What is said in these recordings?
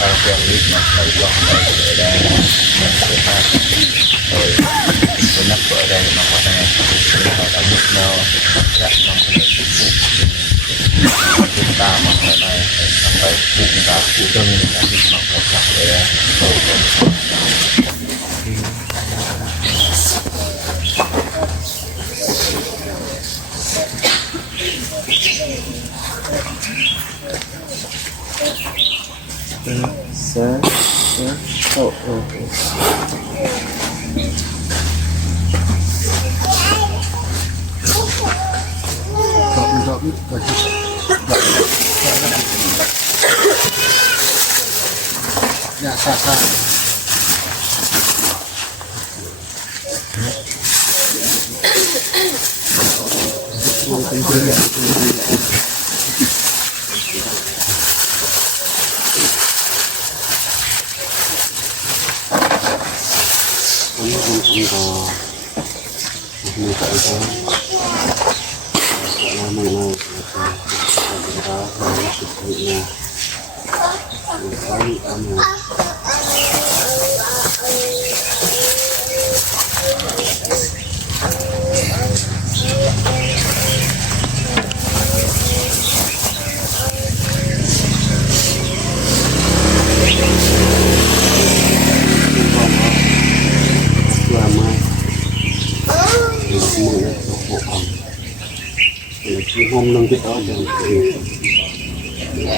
Harga lima Allah dan sehat banyak berada di mana sehat amat mau tak mampu kita mengenai sampai kita itu nanti masalah ya oh okay. Ya sasa hôm nâng cái đó cho thì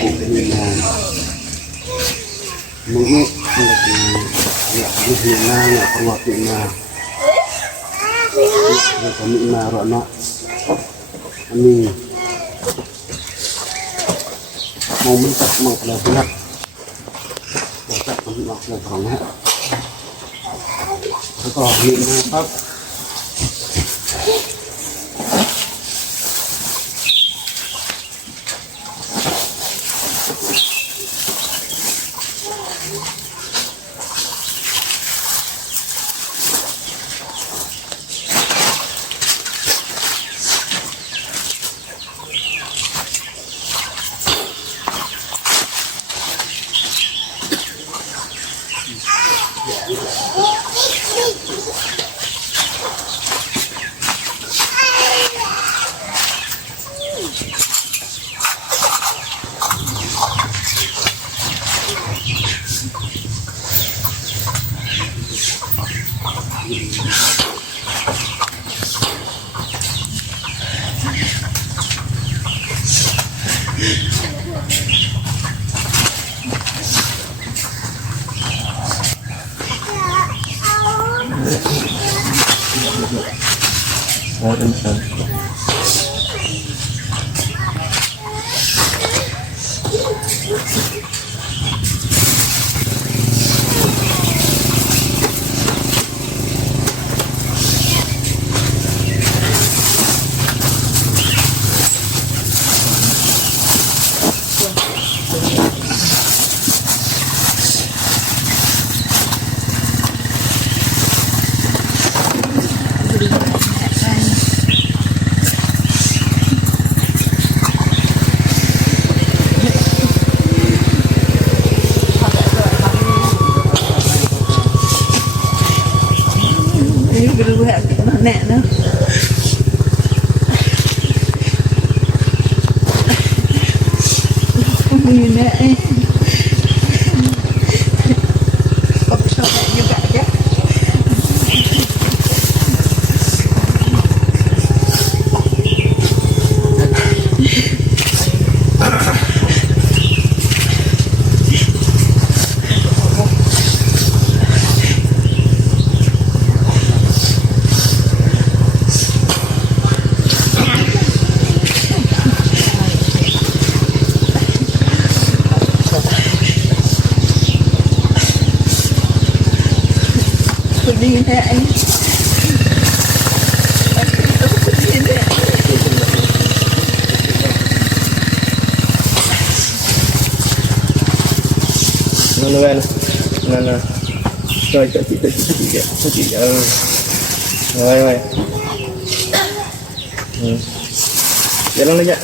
cũng mũi nước được hiện nay là con ngọt hiện nay có mỹ mà rõ nọ mình màu mình tập mọc là cái hạt tập mọc là còn hạt còn hiện nay pháp nè nó như nè không sao lại như vậy chứ đi nè anh nó lên nè rồi cho chị rồi vậy vậy nó lấy nhá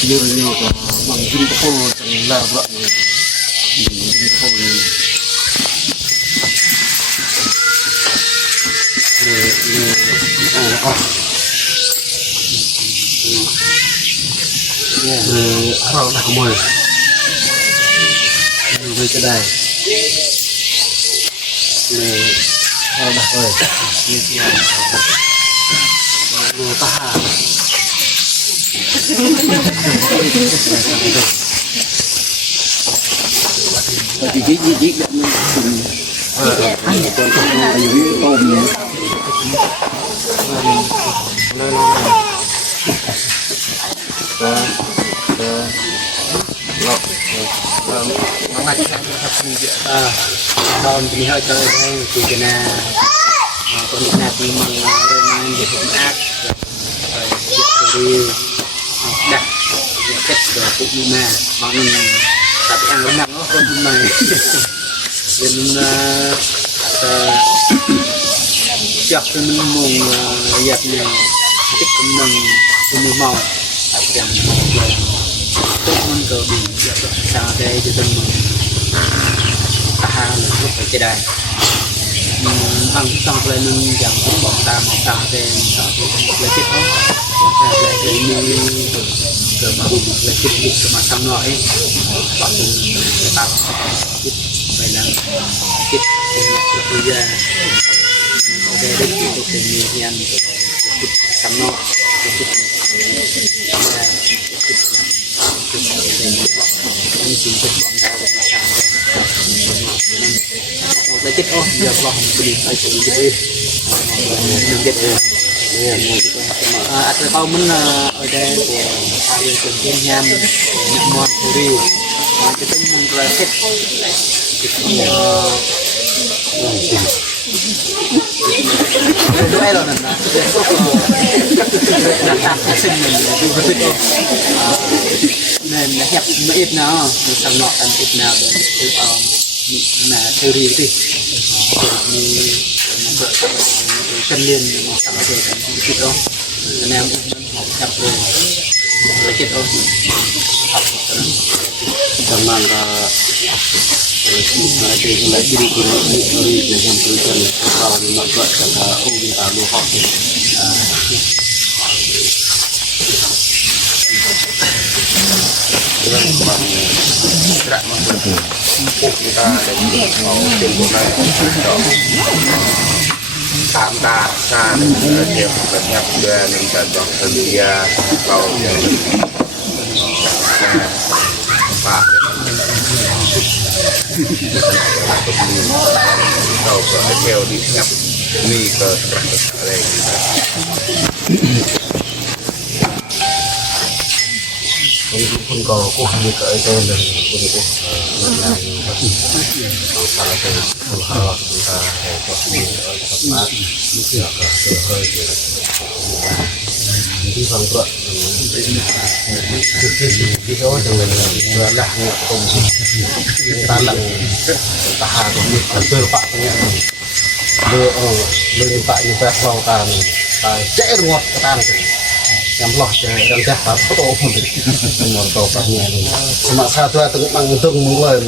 Seluruhnya mungkin pun tenggelam pula ni. Pun harap dah kemana? Ini kedai. Ini harap dah kemana? Ini siapa? Ini tahan. Gigit dan nó ngay cái thập gì vậy còn thì hơi chơi đây thì cái nào còn những nào thì mình rồi mang về cũng ác rồi đi đặt cách rồi cũng mà mình tập ăn nó nặng nó không mày nên chọc cho mình mùng dẹp này tích của mình mùng màu chẳng màu tốt hơn cờ biển dẹp sao đây cho từng ta là lúc phải chơi đài bằng xong rồi mình chẳng cũng bỏ ta một ta để lấy chết không lấy như cờ mà lấy chết đi cờ mà xong rồi bỏ từ ta chết vậy là chết bây giờ ok đấy thì tôi nhìn nhận chết xong rồi chết anh chỉ chết bọn ta để mà làm lấy chết ô giờ lo không đi phải chịu chết đi mình chết đi à tao mình ở đây của hai trường thiên nham nhậm mòn đi cái tên mình là chết đây là nè sinh mình du lịch nên hẹp nó ít nào mình sang nọ ăn ít nào để mà theo đi đi chân liền sang rồi chết đâu anh em học chặt rồi lấy chết đâu chẳng mang ra thì lấy đi của đi để làm từ từ vào thì mọi người sẽ là ôm ta đồ học dengan bang gerak mampu kita dan mau jemputnya tạm ta xa để nhập về nên cả dòng thân dia vào và đầu cái theo đi nhập mi cơ đây pun kau kok buka itu dan pun kok salah satu hal kita kok ni tempat ya jadi bang bro kita dengan lah kom tanah tahan hampir pak punya le pak ni pak long tan chạy ngọt cái tan yang loh yang dah apa pun motor pasnya cuma satu atau mangtung mulai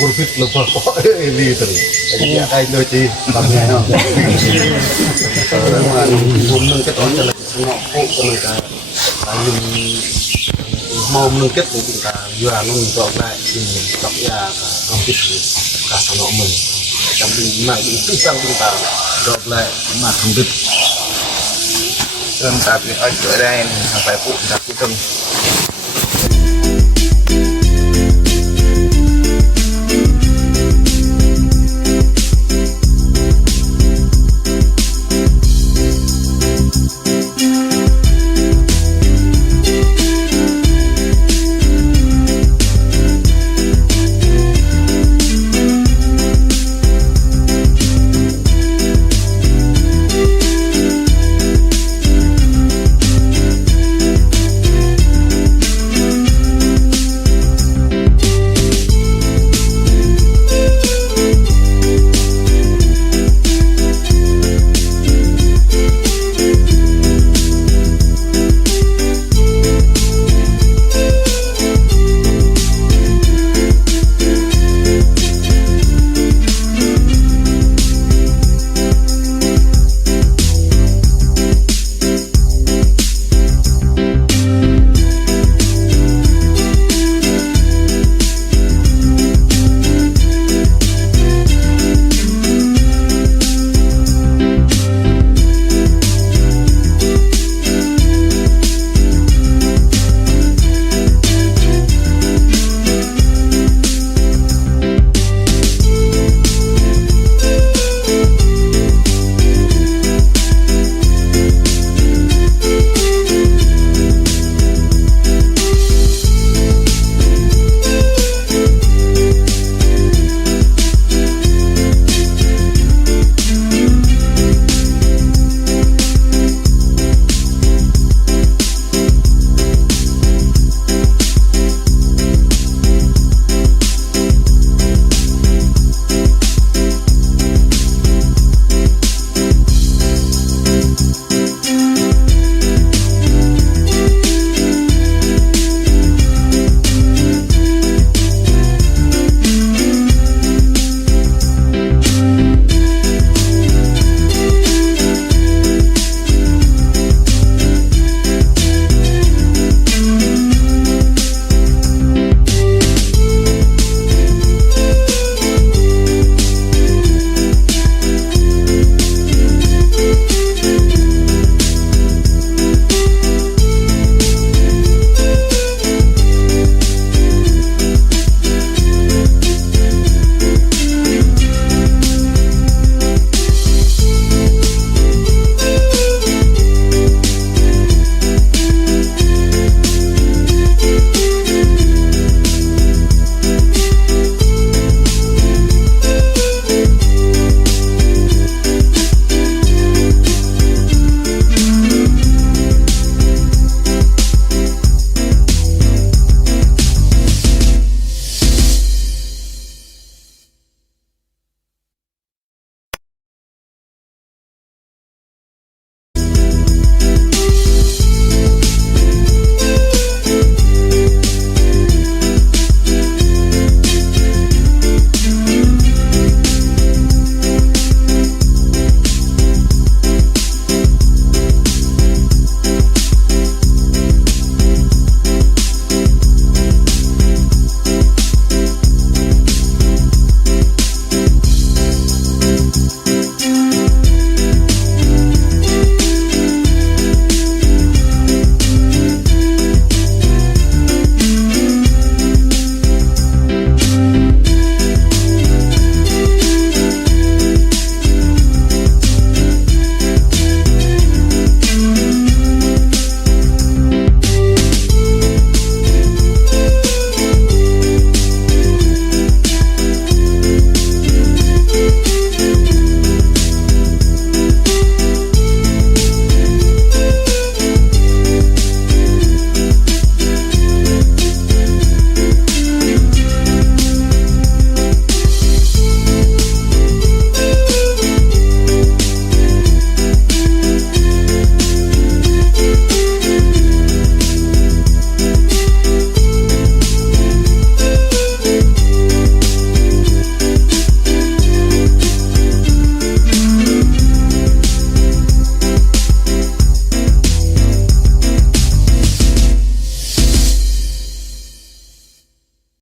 gurbit lupa kok ini terus jadi kayak itu sih pasnya orang belum kết on cho ngọc phụ của người ta mau kết của chúng ta vừa nó mình chọn lại thì chọn ra không biết cả sản phẩm mình trong mình mà những cái chúng ta chọn lại mà không biết tapi ở đây sampai pun tak hitung